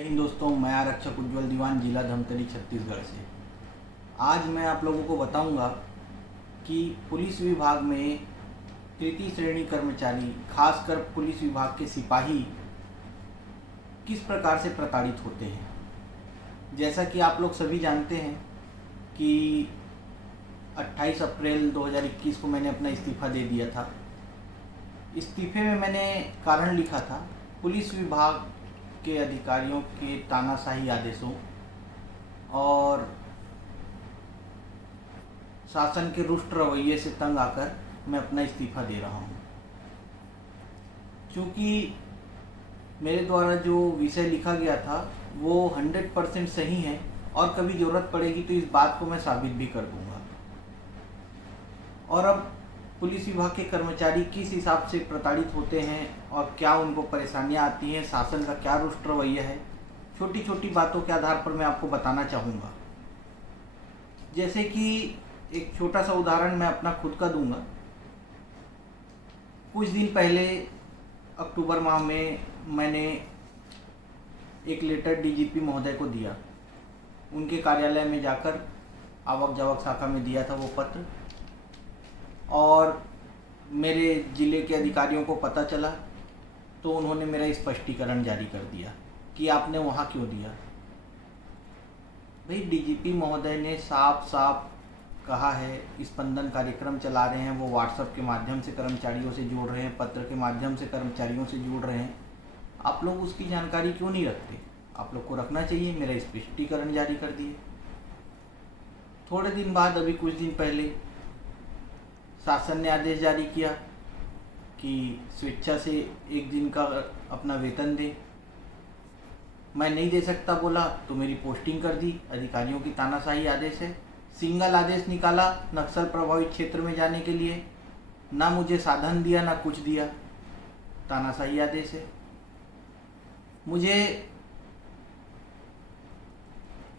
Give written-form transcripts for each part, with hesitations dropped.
जय हिंद दोस्तों, मैं आरक्षक उज्जवल दीवान, जिला धमतरी, छत्तीसगढ़ से। आज मैं आप लोगों को बताऊंगा कि पुलिस विभाग में तृतीय श्रेणी कर्मचारी, खासकर पुलिस विभाग के सिपाही किस प्रकार से प्रताड़ित होते हैं। जैसा कि आप लोग सभी जानते हैं कि 28 अप्रैल 2021 को मैंने अपना इस्तीफ़ा दे दिया था। इस्तीफे में मैंने कारण लिखा था पुलिस विभाग के अधिकारियों के तानाशाही आदेशों और शासन के रुष्ट रवैये से तंग आकर मैं अपना इस्तीफा दे रहा हूँ। क्योंकि मेरे द्वारा जो विषय लिखा गया था वो 100% सही है और कभी ज़रूरत पड़ेगी तो इस बात को मैं साबित भी कर दूंगा। और अब पुलिस विभाग के कर्मचारी किस हिसाब से प्रताड़ित होते हैं और क्या उनको परेशानियां आती हैं, शासन का क्या रुष्ट रवैया है, छोटी छोटी बातों के आधार पर मैं आपको बताना चाहूँगा। जैसे कि एक छोटा सा उदाहरण मैं अपना खुद का दूंगा। कुछ दिन पहले अक्टूबर माह में मैंने एक लेटर डीजीपी महोदय को दिया। उनके कार्यालय में जाकर आवक जावक शाखा में दिया था वो पत्र, और मेरे ज़िले के अधिकारियों को पता चला तो उन्होंने मेरा स्पष्टीकरण जारी कर दिया कि आपने वहाँ क्यों दिया। भाई, डीजीपी महोदय ने साफ साफ कहा है, स्पंदन कार्यक्रम चला रहे हैं, वो व्हाट्सएप के माध्यम से कर्मचारियों से जोड़ रहे हैं, पत्र के माध्यम से कर्मचारियों से जोड़ रहे हैं। आप लोग उसकी जानकारी क्यों नहीं रखते? आप लोग को रखना चाहिए। मेरा स्पष्टीकरण जारी कर दिए। थोड़े दिन बाद, अभी कुछ दिन पहले, शासन ने आदेश जारी किया कि स्वेच्छा से एक दिन का अपना वेतन दे। मैं नहीं दे सकता बोला तो मेरी पोस्टिंग कर दी। अधिकारियों की तानाशाही आदेश है। सिंगल आदेश निकाला नक्सल प्रभावित क्षेत्र में जाने के लिए, ना मुझे साधन दिया ना कुछ दिया। तानाशाही आदेश है। मुझे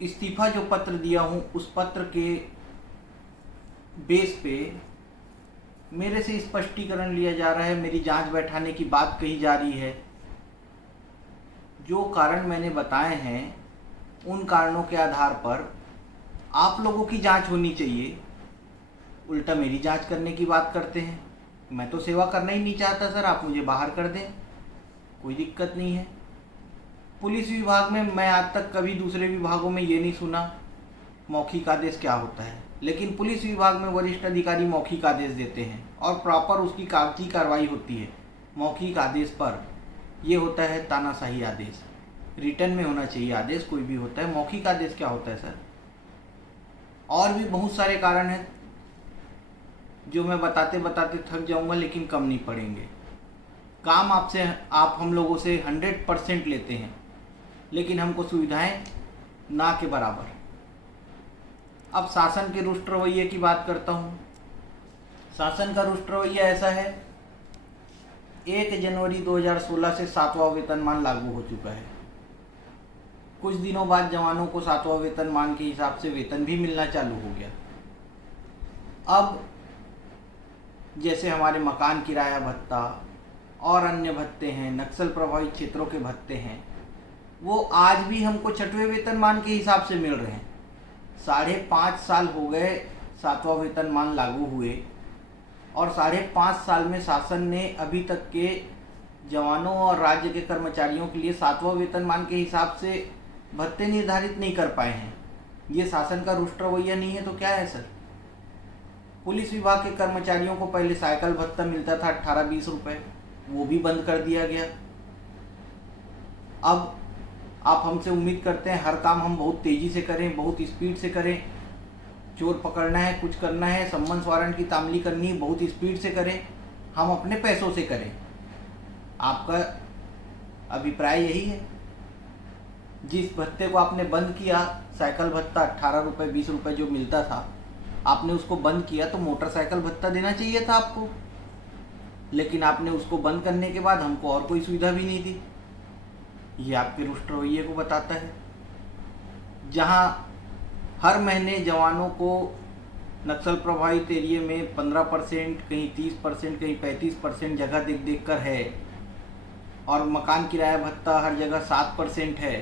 इस्तीफा जो पत्र दिया हूँ उस पत्र के बेस पे मेरे से स्पष्टीकरण लिया जा रहा है, मेरी जांच बैठाने की बात कही जा रही है। जो कारण मैंने बताए हैं उन कारणों के आधार पर आप लोगों की जांच होनी चाहिए। उल्टा मेरी जांच करने की बात करते हैं। मैं तो सेवा करना ही नहीं चाहता सर, आप मुझे बाहर कर दें, कोई दिक्कत नहीं है। पुलिस विभाग में मैं आज तक कभी दूसरे विभागों में ये नहीं सुना मौखिक आदेश क्या होता है, लेकिन पुलिस विभाग में वरिष्ठ अधिकारी मौखिक आदेश देते हैं और प्रॉपर उसकी कागजी कार्रवाई होती है। मौखिक आदेश पर ये होता है तानाशाही आदेश। रिटर्न में होना चाहिए आदेश, कोई भी होता है। मौखिक आदेश क्या होता है सर? और भी बहुत सारे कारण हैं जो मैं बताते बताते थक जाऊंगा, लेकिन कम नहीं पड़ेंगे। काम आप हम लोगों से 100% लेते हैं, लेकिन हमको सुविधाएं ना के बराबर। अब शासन के रुष्ट रवैये की बात करता हूँ। शासन का रुष्ट रवैया ऐसा है, 1 जनवरी 2016 से 7वां वेतनमान लागू हो चुका है। कुछ दिनों बाद जवानों को 7वां वेतनमान के हिसाब से वेतन भी मिलना चालू हो गया। अब जैसे हमारे मकान किराया भत्ता और अन्य भत्ते हैं, नक्सल प्रभावित क्षेत्रों के भत्ते हैं, वो आज भी हमको 6वें वेतनमान के हिसाब से मिल रहे हैं। 5.5 साल हो गए 7वां वेतनमान लागू हुए, और 5.5 साल में शासन ने अभी तक के जवानों और राज्य के कर्मचारियों के लिए 7वां वेतनमान के हिसाब से भत्ते निर्धारित नहीं कर पाए हैं। ये शासन का रुष्ट रवैया नहीं है तो क्या है सर? पुलिस विभाग के कर्मचारियों को पहले साइकिल भत्ता मिलता था 18-20 रुपये, वो भी बंद कर दिया गया। अब आप हमसे उम्मीद करते हैं हर काम हम बहुत तेज़ी से करें, बहुत स्पीड से करें। चोर पकड़ना है, कुछ करना है, सम्मन वारंट की तामली करनी है, बहुत स्पीड से करें, हम अपने पैसों से करें। आपका अभिप्राय यही है? जिस भत्ते को आपने बंद किया, साइकिल भत्ता 18 रुपये 20 रुपये जो मिलता था, आपने उसको बंद किया तो मोटरसाइकिल भत्ता देना चाहिए था आपको, लेकिन आपने उसको बंद करने के बाद हमको और कोई सुविधा भी नहीं दी। ये आपके रुष्ट रवैये को बताता है। जहाँ हर महीने जवानों को नक्सल प्रभावित एरिया में 15%, कहीं 30%, कहीं 35% जगह देख कर है, और मकान किराया भत्ता हर जगह 7% है,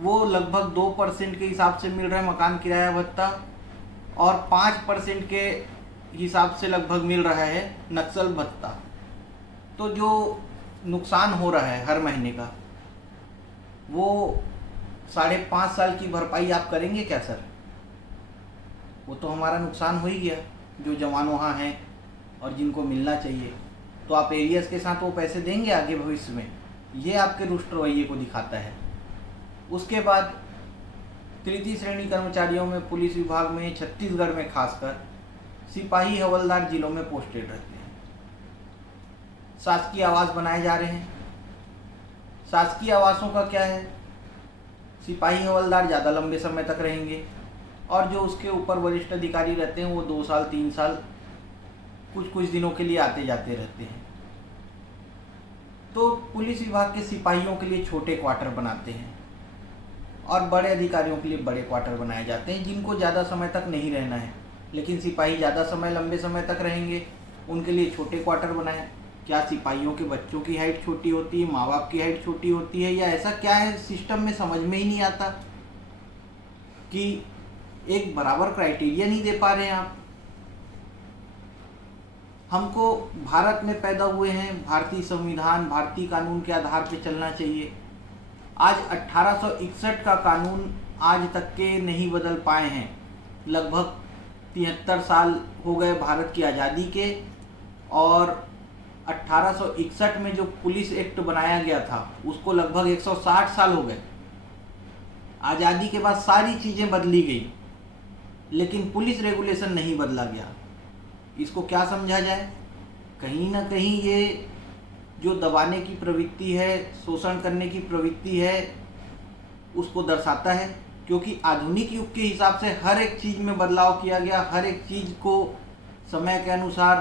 वो लगभग 2% के हिसाब से मिल रहा है मकान किराया भत्ता, और 5% के हिसाब से लगभग मिल रहा है नक्सल भत्ता। तो जो नुकसान हो रहा है हर महीने का, वो 5.5 साल की भरपाई आप करेंगे क्या सर? वो तो हमारा नुकसान हो ही गया, जो जवान वहाँ हैं और जिनको मिलना चाहिए। तो आप एरियर्स के साथ वो पैसे देंगे आगे भविष्य में? ये आपके रुष्ट रवैये को दिखाता है। उसके बाद तृतीय श्रेणी कर्मचारियों में पुलिस विभाग में छत्तीसगढ़ में खासकर सिपाही हवलदार जिलों में पोस्टेड रहते हैं। शासकीय आवास बनाए जा रहे हैं। शासकीय आवासों का क्या है, सिपाही हवलदार ज़्यादा लंबे समय तक रहेंगे और जो उसके ऊपर वरिष्ठ अधिकारी रहते हैं वो 2 साल 3 साल कुछ कुछ दिनों के लिए आते जाते रहते हैं। तो पुलिस विभाग के सिपाहियों के लिए छोटे क्वार्टर बनाते हैं और बड़े अधिकारियों के लिए बड़े क्वार्टर बनाए जाते हैं, जिनको ज़्यादा समय तक नहीं रहना है। लेकिन सिपाही ज़्यादा समय लंबे समय तक रहेंगे, उनके लिए छोटे क्वार्टर बनाए। क्या सिपाहियों के बच्चों की हाइट छोटी होती है, माँ बाप की हाइट छोटी होती है, या ऐसा क्या है सिस्टम में समझ में ही नहीं आता कि एक बराबर क्राइटेरिया नहीं दे पा रहे हैं आप। हमको भारत में पैदा हुए हैं, भारतीय संविधान भारतीय कानून के आधार पर चलना चाहिए। आज 1861 का कानून आज तक के नहीं बदल पाए हैं। लगभग 73 साल हो गए भारत की आज़ादी के, और 1861 में जो पुलिस एक्ट बनाया गया था उसको लगभग 160 साल हो गए। आज़ादी के बाद सारी चीज़ें बदली गई, लेकिन पुलिस रेगुलेशन नहीं बदला गया। इसको क्या समझा जाए? कहीं ना कहीं ये जो दबाने की प्रवृत्ति है, शोषण करने की प्रवृत्ति है, उसको दर्शाता है। क्योंकि आधुनिक युग के हिसाब से हर एक चीज़ में बदलाव किया गया, हर एक चीज़ को समय के अनुसार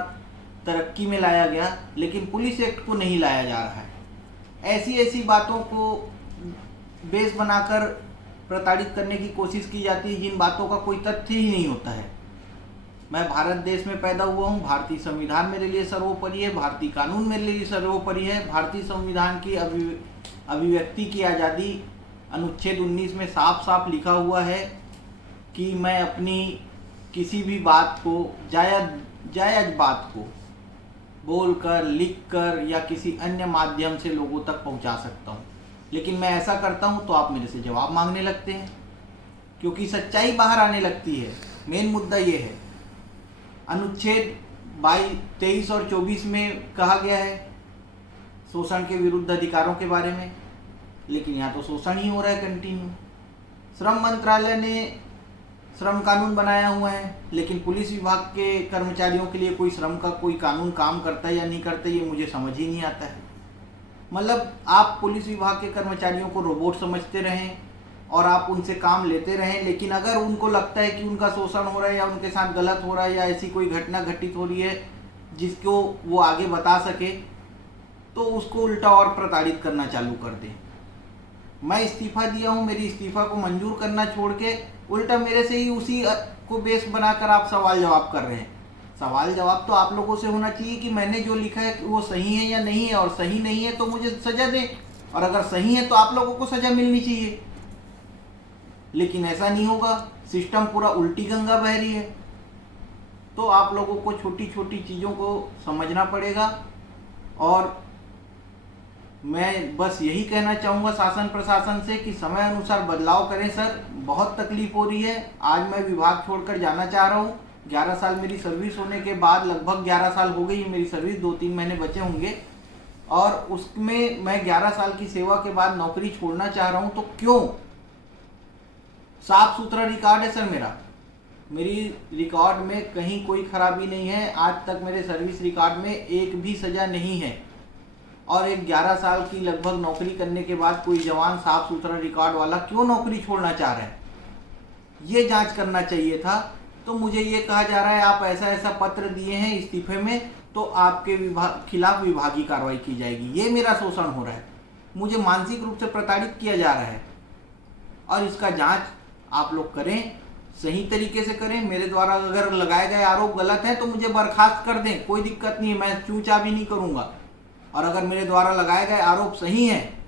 तरक्की में लाया गया, लेकिन पुलिस एक्ट को नहीं लाया जा रहा है। ऐसी ऐसी बातों को बेस बनाकर प्रताड़ित करने की कोशिश की जाती है जिन बातों का कोई तथ्य ही नहीं होता है। मैं भारत देश में पैदा हुआ हूँ, भारतीय संविधान मेरे लिए सर्वोपरि है, भारतीय कानून मेरे लिए सर्वोपरि है। भारतीय संविधान की अभिव्यक्ति की आज़ादी अनुच्छेद 19 में साफ साफ लिखा हुआ है कि मैं अपनी किसी भी बात को, जायज़ बात को बोलकर, लिखकर या किसी अन्य माध्यम से लोगों तक पहुंचा सकता हूं। लेकिन मैं ऐसा करता हूं तो आप मेरे से जवाब मांगने लगते हैं, क्योंकि सच्चाई बाहर आने लगती है। मेन मुद्दा ये है। अनुच्छेद 23 और 24 में कहा गया है शोषण के विरुद्ध अधिकारों के बारे में, लेकिन यहाँ तो शोषण ही हो रहा है कंटिन्यू। श्रम मंत्रालय ने श्रम कानून बनाया हुआ है, लेकिन पुलिस विभाग के कर्मचारियों के लिए कोई श्रम का कोई कानून काम करता है या नहीं करता, ये मुझे समझ ही नहीं आता है। मतलब आप पुलिस विभाग के कर्मचारियों को रोबोट समझते रहें और आप उनसे काम लेते रहें, लेकिन अगर उनको लगता है कि उनका शोषण हो रहा है या उनके साथ गलत हो रहा है या ऐसी कोई घटना घटित हो रही है जिसको वो आगे बता सके, तो उसको उल्टा और प्रताड़ित करना चालू कर दें। मैं इस्तीफ़ा दिया हूँ, मेरी इस्तीफ़ा को मंजूर करना छोड़ के उल्टा मेरे से ही उसी को बेस बनाकर आप सवाल जवाब कर रहे हैं। सवाल जवाब तो आप लोगों से होना चाहिए कि मैंने जो लिखा है वो सही है या नहीं है, और सही नहीं है तो मुझे सज़ा दें, और अगर सही है तो आप लोगों को सज़ा मिलनी चाहिए। लेकिन ऐसा नहीं होगा, सिस्टम पूरा उल्टी गंगा बह रही है। तो आप लोगों को छोटी छोटी चीज़ों को समझना पड़ेगा। और मैं बस यही कहना चाहूँगा शासन प्रशासन से कि समय अनुसार बदलाव करें सर। बहुत तकलीफ हो रही है। आज मैं विभाग छोड़कर जाना चाह रहा हूँ। 11 साल मेरी सर्विस होने के बाद, लगभग 11 साल हो गई मेरी सर्विस, 2-3 महीने बचे होंगे, और उसमें मैं 11 साल की सेवा के बाद नौकरी छोड़ना चाह रहा हूँ। तो क्यों? साफ सुथरा रिकॉर्ड है सर मेरी रिकॉर्ड में कहीं कोई खराबी नहीं है। आज तक मेरे सर्विस रिकॉर्ड में एक भी सज़ा नहीं है, और एक 11 साल की लगभग नौकरी करने के बाद कोई जवान साफ सुथरा रिकॉर्ड वाला क्यों नौकरी छोड़ना चाह रहा है, ये जांच करना चाहिए था। तो मुझे ये कहा जा रहा है आप ऐसा ऐसा पत्र दिए हैं इस्तीफे में, तो आपके खिलाफ विभागीय कार्रवाई की जाएगी। ये मेरा शोषण हो रहा है, मुझे मानसिक रूप से प्रताड़ित किया जा रहा है, और इसका जांच आप लोग करें, सही तरीके से करें। मेरे द्वारा अगर लगाए गए आरोप गलत हैं तो मुझे बर्खास्त कर दें, कोई दिक्कत नहीं है, मैं चूचा भी नहीं करूँगा। और अगर मेरे द्वारा लगाए गए आरोप सही हैं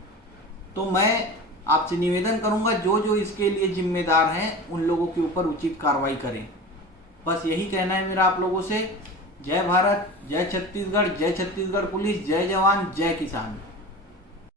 तो मैं आपसे निवेदन करूंगा जो जो इसके लिए जिम्मेदार हैं उन लोगों के ऊपर उचित कार्रवाई करें। बस यही कहना है मेरा आप लोगों से। जय भारत, जय छत्तीसगढ़ पुलिस, जय जवान, जय किसान।